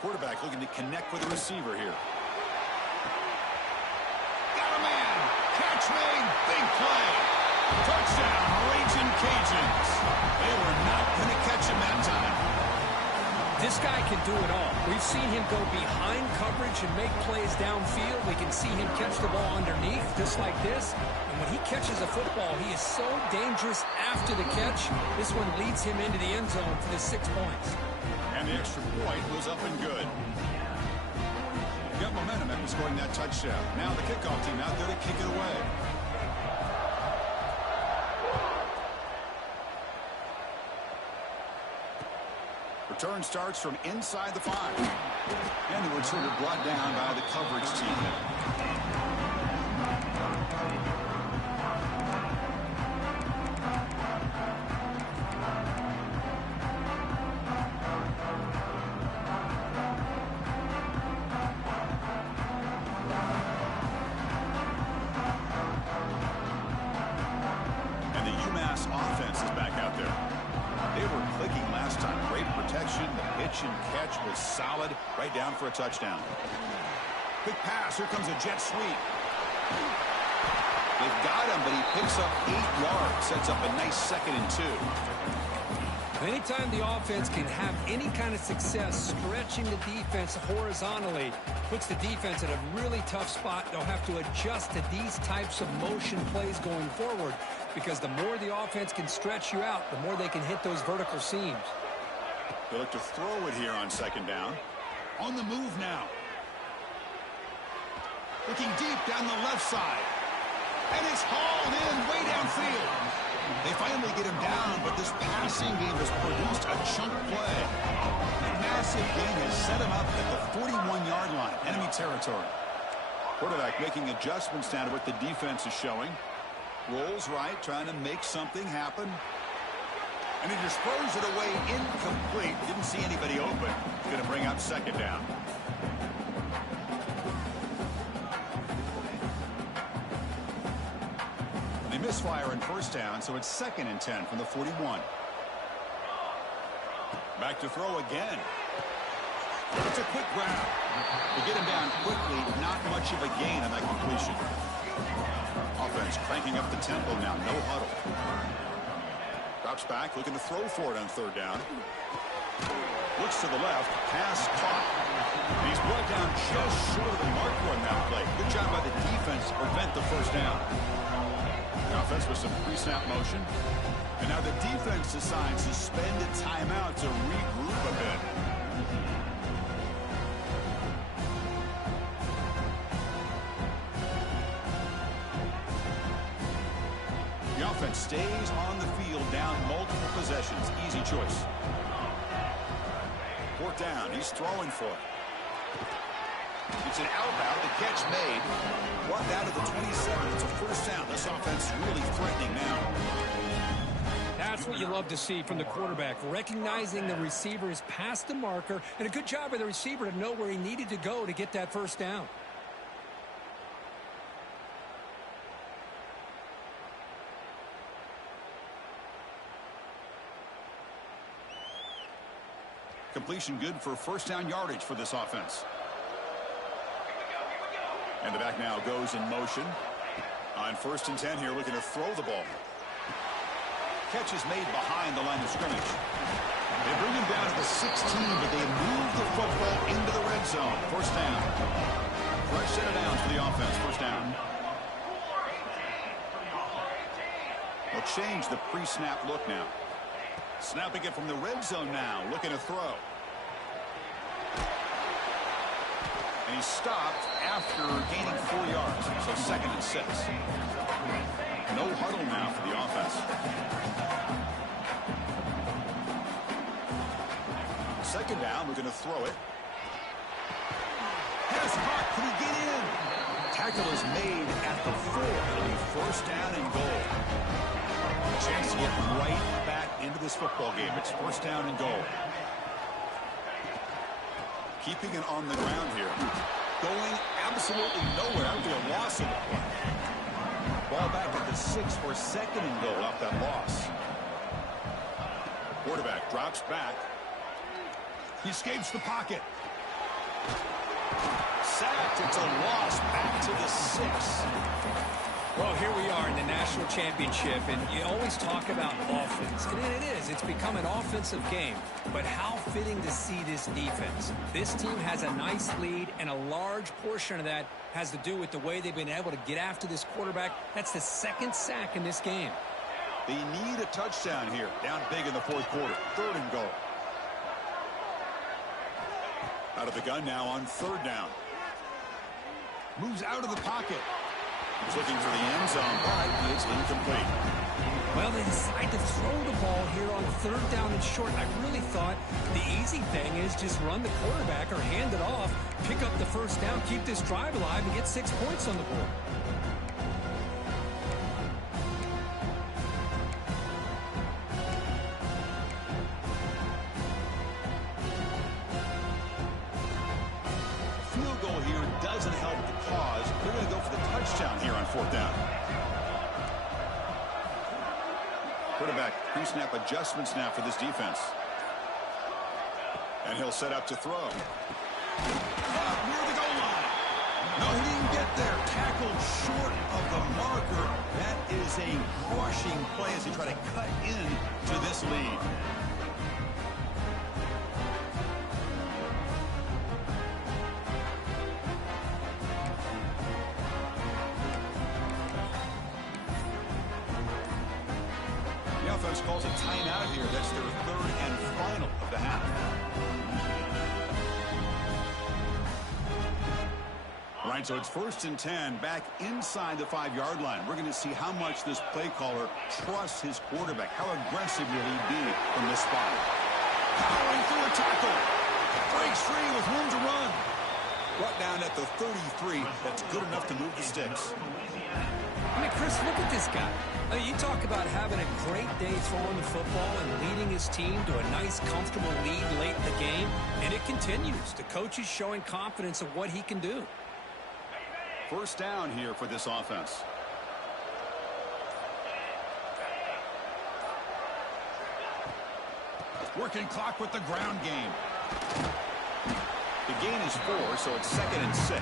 Quarterback looking to connect with the receiver here. Got a man. Catch made. Big play. Touchdown, Raging Cajuns. They were not going to catch him that time. This guy can do it all. We've seen him go behind coverage and make plays downfield. We can see him catch the ball underneath, just like this. And when he catches a football, he is so dangerous after the catch. This one leads him into the end zone for the 6 points. And the extra point was up and good. Got momentum after scoring that touchdown. Now the kickoff team out there to kick it away. Return starts from inside the 5. And the returner brought down by the coverage team. And the UMass offense is back out there. They were clicking last time. Great protection. The pitch and catch was solid. Right down for a touchdown. Quick pass. Here comes a jet sweep. They've got him, but he picks up 8 yards. Sets up a nice 2nd and 2. Anytime the offense can have any kind of success stretching the defense horizontally, puts the defense in a really tough spot. They'll have to adjust to these types of motion plays going forward, because the more the offense can stretch you out, the more they can hit those vertical seams. They look to throw it here on 2nd down. On the move now. Looking deep down the left side. And it's hauled in way downfield. They finally get him down, but this passing game has produced a chunk play. A massive gain has set him up at the 41-yard line, enemy territory. Quarterback making adjustments down to what the defense is showing. Rolls right, trying to make something happen. And he just throws it away incomplete. Didn't see anybody open. Going to bring up 2nd down. They misfire in 1st down, so it's 2nd and 10 from the 41. Back to throw again. It's a quick grab. To get him down quickly, not much of a gain on that completion. Offense cranking up the tempo now. No huddle. Drops back, looking to throw for it on 3rd down. Looks to the left. Pass caught. And he's brought down just short of the marker on that play. Good job by the defense to prevent the 1st down. The offense with some pre-snap motion. And now the defense decides to spend a timeout to regroup a bit. The offense stays on the field down multiple possessions. Easy choice. 4th down. He's throwing for it. It's an outbound. The catch made. Brought down to the 27. It's a 1st down. This offense really threatening now. That's what you love to see from the quarterback, recognizing the receiver is past the marker, and a good job by the receiver to know where he needed to go to get that 1st down. Completion good for 1st down yardage for this offense. And the back now goes in motion. On 1st and 10 here, looking to throw the ball. Catch is made behind the line of scrimmage. They bring him down to the 16, but they move the football into the red zone. 1st down. Fresh set of downs for the offense. 1st down. They'll change the pre-snap look now. Snapping it from the red zone now, looking to throw. And he stopped after gaining 4 yards, so 2nd and 6. No huddle now for the offense. 2nd down, we're going to throw it. Has Hart, can he get in? Tackle is made at the 4. It'll be 1st down and goal. A chance to get right back into this football game. It's 1st down and goal. Keeping it on the ground here. going absolutely nowhere. That would be a loss of the play. Ball back at the 6 for second and goal off that loss. Quarterback drops back. He escapes the pocket. Sacked. It's a loss back to the 6. Well, here we are in the national championship, and you always talk about offense. And it is. It's become an offensive game. But how fitting to see this defense. This team has a nice lead, and a large portion of that has to do with the way they've been able to get after this quarterback. That's the second sack in this game. They need a touchdown here. Down big in the fourth quarter. Third and goal. Out of the gun now on third down. Moves out of the pocket. He's looking for the end zone, but it's incomplete. Well, they decide to throw the ball here on third down and short. I really thought the easy thing is just run the quarterback or hand it off, pick up the first down, keep this drive alive, and get 6 points on the board. Field goal here doesn't help the cause. They're going to go for the touchdown here on fourth down. Quarterback pre-snap adjustments now for this defense. And he'll set up to throw. Near the goal line. No, he didn't get there. Tackled short of the marker. That is a crushing play as they try to cut in to this lead. Calls a timeout here. That's their third and final of the half. All right, so it's 1st and 10 back inside the 5-yard line. We're going to see how much this play caller trusts his quarterback. How aggressive will he be from this spot? Powering through a tackle. Breaks free with room to run. Brought down at the 33. That's good enough to move the sticks. I mean, Chris, look at this guy. I mean, you talk about having a great day throwing the football and leading his team to a nice, comfortable lead late in the game, and it continues. The coach is showing confidence of what he can do. First down here for this offense. Working clock with the ground game. The gain is 4, so it's 2nd and 6.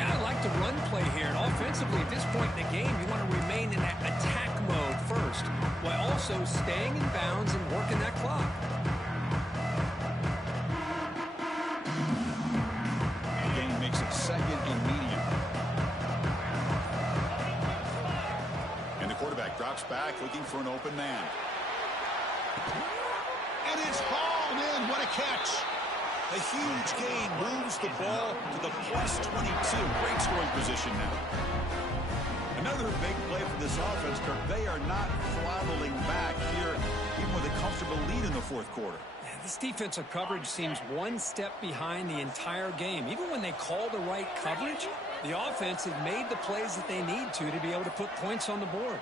I like the run play here, and offensively at this point in the game, you want to remain in that attack mode first, while also staying in bounds and working that clock. The game makes it 2nd and medium. And the quarterback drops back, looking for an open man. And it's hauled in. What a catch. A huge gain moves the ball to the +22. Great scoring position now. Another big play for this offense, Kirk. They are not throttling back here, even with a comfortable lead in the fourth quarter. This defensive coverage seems one step behind the entire game. Even when they call the right coverage, the offense has made the plays that they need to be able to put points on the board.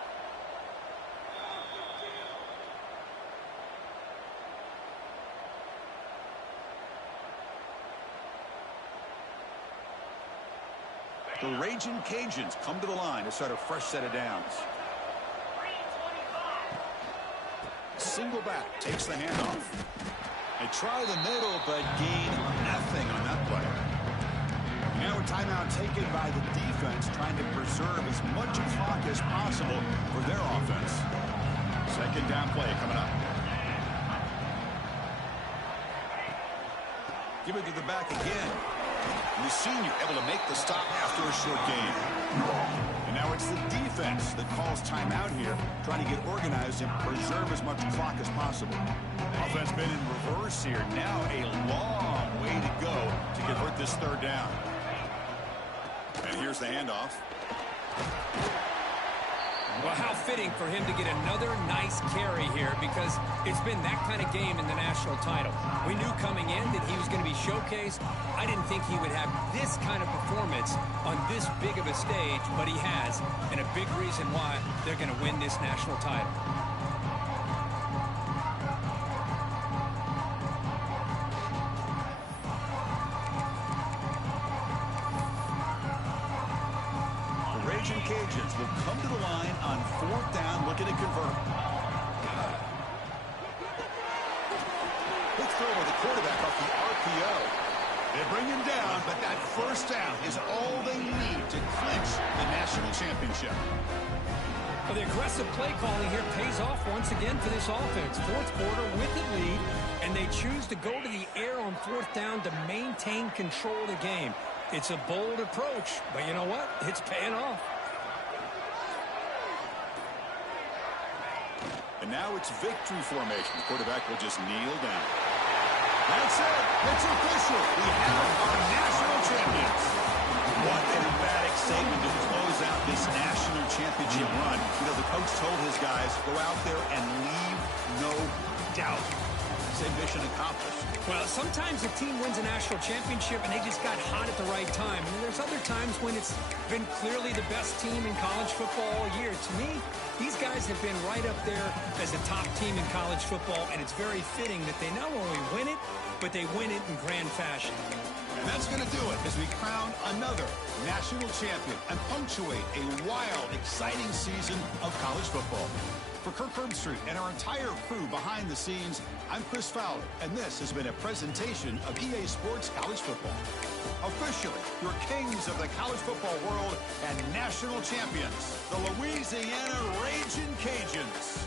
The Raging Cajuns come to the line to start a fresh set of downs. Single back, takes the handoff. They try the middle, but gain nothing on that play. Now a timeout taken by the defense, trying to preserve as much clock as possible for their offense. Second down play coming up. Give it to the back again. And the senior able to make the stop after a short gain. And now it's the defense that calls timeout here, trying to get organized and preserve as much clock as possible. Offense been in reverse here. Now a long way to go to convert this third down. And here's the handoff. Well, how fitting for him to get another nice carry here, because it's been that kind of game in the national title. We knew coming in that he was going to be showcased. I didn't think he would have this kind of performance on this big of a stage, but he has, and a big reason why they're going to win this national title. Cajuns will come to the line on 4th down, looking to convert. Quick throw by the quarterback off the RPO. They bring him down, but that first down is all they need to clinch the national championship. Well, the aggressive play calling here pays off once again for this offense. 4th quarter with the lead, and they choose to go to the air on 4th down to maintain control of the game. It's a bold approach, but you know what? It's paying off. And now it's victory formation. The quarterback will just kneel down. That's it. It's official. We have our national champions. What an emphatic statement to close out this national championship run. You know, the coach told his guys, go out there and leave no doubt. Say mission accomplished. Well, sometimes a team wins a national championship and they just got hot at the right time. And there's other times when it's been clearly the best team in college football all year. To me, these guys have been right up there as a top team in college football, and it's very fitting that they not only win it, but they win it in grand fashion. And that's going to do it as we crown another national champion and punctuate a wild, exciting season of college football. For Kirk Herbstreit and our entire crew behind the scenes, I'm Chris Fowler, and this has been a presentation of EA Sports College Football. Officially, your kings of the college football world and national champions, the Louisiana Ragin' Cajuns.